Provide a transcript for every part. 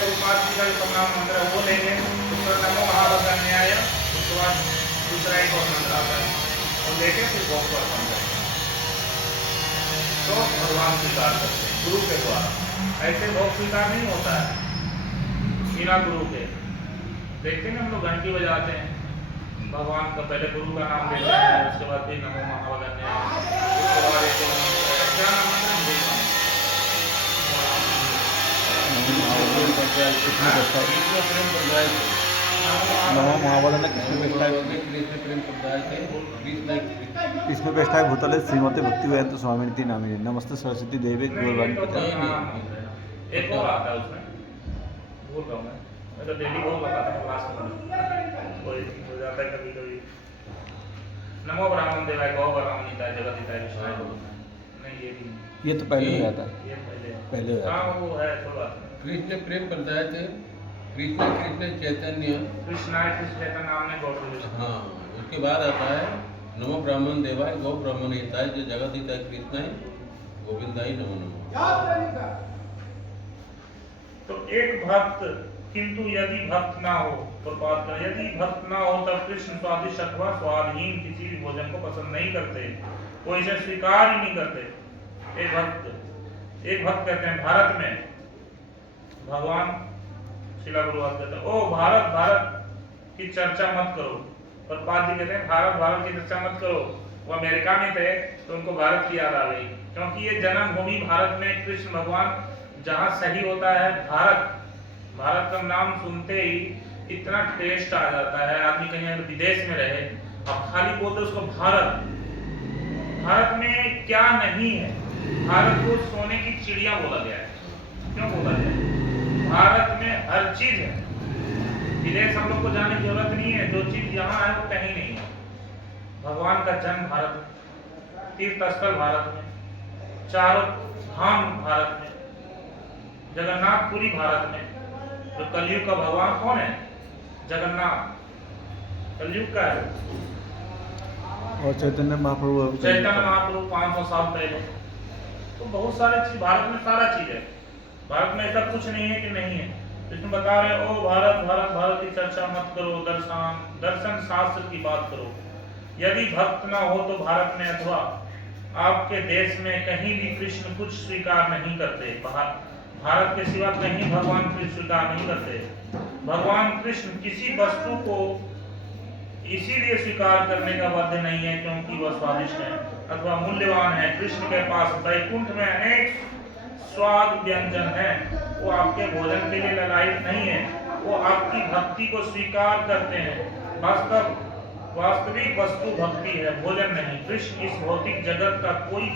गुरुपाद जी का जो प्रणाम मंत्र है वो लेंगे, उसका नमो महाभगवान्याय, उसके बाद दूसरा एक और मंत्र आता है और लेके फिर भोग को अर्पण करेंगे। तो भगवान स्वीकार करते हैं गुरु के द्वारा। ऐसे भोग स्वीकार नहीं होता है बिना गुरु के। देखते हैं हम लोग घंटी बजाते हैं, भगवान का पहले गुरु का नाम लेते हैं, उसके बाद फिर नमो महाभगवान्याय, उसके बाद एक और मंत्र है, क्या नाम है नमो महावदन कृष्ण पेष्ठाय भूतले श्रीमती भक्ति वेदांत स्वामिनिति नामिने नमस्ते सरस्वती देवी गौरवाणी प्रचारिणे। एक और आता है उसमें, भूल रहा हूँ मैं तो डेली बोल रहा था क्लास में, कोई हो जाता है कभी कभी। नमो ब्राह्मण देवाय गौ ब्राह्मण हिताय जगत हिताय विष्णाय नहीं, ये भी ये तो पहले हो जाता है, ये पहले हो जाता हाँ वो है थोड़ा। कृष्ण प्रेम प्रदाय थे, कृष्ण कृष्ण चैतन्य, कृष्णाय कृष्ण चैतन्य नाम ने गौर। हाँ उसके बाद आता है नमो ब्राह्मण देवाय गौ ब्राह्मण हिताय जो जगत हिताय कृष्णाय गोविंदाय नमो नमः। तो एक भक्त, किंतु यदि भक्त ना हो तो बात करें, यदि भक्त ना हो तब कृष्ण स्वादिष्ट अथवा स्वादहीन किसी भी भोजन को पसंद नहीं करते, वो इसे स्वीकार ही नहीं करते। एक भक्त कहते हैं भारत में भगवान शिला गुरु कहते हैं ओ भारत भारत की चर्चा मत करो, पर पाद जी कहते हैं भारत भारत की चर्चा मत करो। वो अमेरिका में थे तो उनको भारत की याद आ गई, क्योंकि ये जन्मभूमि भारत में कृष्ण भगवान जहाँ सही होता है भारत। भारत का नाम सुनते ही इतना टेस्ट आ जाता है, आदमी कहीं अगर विदेश में रहे अब खाली बोलते उसको भारत। भारत में क्या नहीं है, भारत को सोने की चिड़िया बोला गया है। क्यों बोला गया है? भारत में हर चीज है, विदेश हम लोग को जाने की जरूरत नहीं है, जो चीज यहाँ है वो कहीं नहीं है। भगवान का जन्म भारत में, तीर्थ स्थल भारत में, चारों धाम भारत में, जगन्नाथपुरी भारत में। जो कलयुग का भगवान कौन है? जगन्नाथ कलयुग का है। और चैतन्य महाप्रभु 500 साल पहले। तो बहुत सारे चीज भारत में, सारा चीज है भारत में, ऐसा कुछ नहीं है कि नहीं है। इसमें बता रहे ओ भारत भारत भारत की चर्चा मत करो, दर्शन शास्त्र की बात करो। यदि भक्त ना हो तो भारत में अथवा आपके देश में कहीं भी कृष्ण कुछ स्वीकार नहीं करते। भारत के सिवा कहीं भगवान कृष्ण स्वीकार नहीं करते। भगवान कृष्ण किसी वस्तु को इसीलिए स्वीकार करने का बाध्य नहीं है क्योंकि वह स्वादिष्ट है अथवा मूल्यवान है। कृष्ण के पास वैकुंठ में अनेक स्वाद व्यंजन है, वो आपके भोजन के लिए ललायित नहीं है, वो आपकी भक्ति को स्वीकार करते हैं। वास्तविक वस्तु भक्ति है, भोजन नहीं। कृष्ण इस भौतिक जगत का कोई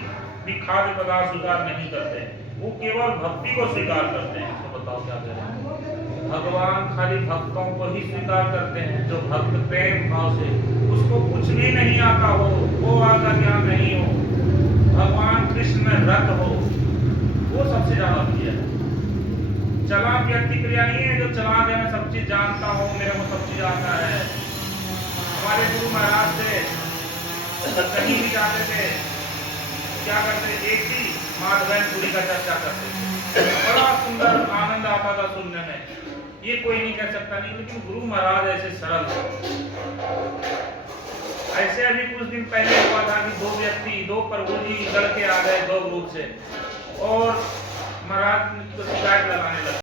भी खाद्य पदार्थ स्वीकार नहीं करते, वो केवल भक्ति को स्वीकार करते हैं। तो बताओ क्या कह रहे हैं? भगवान खाली भक्तों को ही स्वीकार करते हैं, जो भक्त प्रेम भाव से, उसको कुछ भी नहीं आता हो, वो आका ज्ञान नहीं हो, भगवान कृष्ण में रत हो, वो सबसे ज्यादा प्रिय है। चालाक व्यक्ति क्रिया नहीं है जो चालाक है, मैं सब चीज जानता हूँ, मेरे को सब चीज आता है। हमारे गुरु महाराज थे, कहीं भी जाते थे क्या करते, एक ही माधवनपुरी का चर्चा करते थे, बड़ा सुंदर आनंद आता था सुनने में। ये कोई नहीं कह सकता नहीं, लेकिन गुरु महाराज ऐसे सरल थे। ऐसे अभी कुछ दिन पहले हुआ था कि दो प्रभु जी लड़के आ गए 2 ग्रुप से और महाराज को शिकायत लगाने लगे।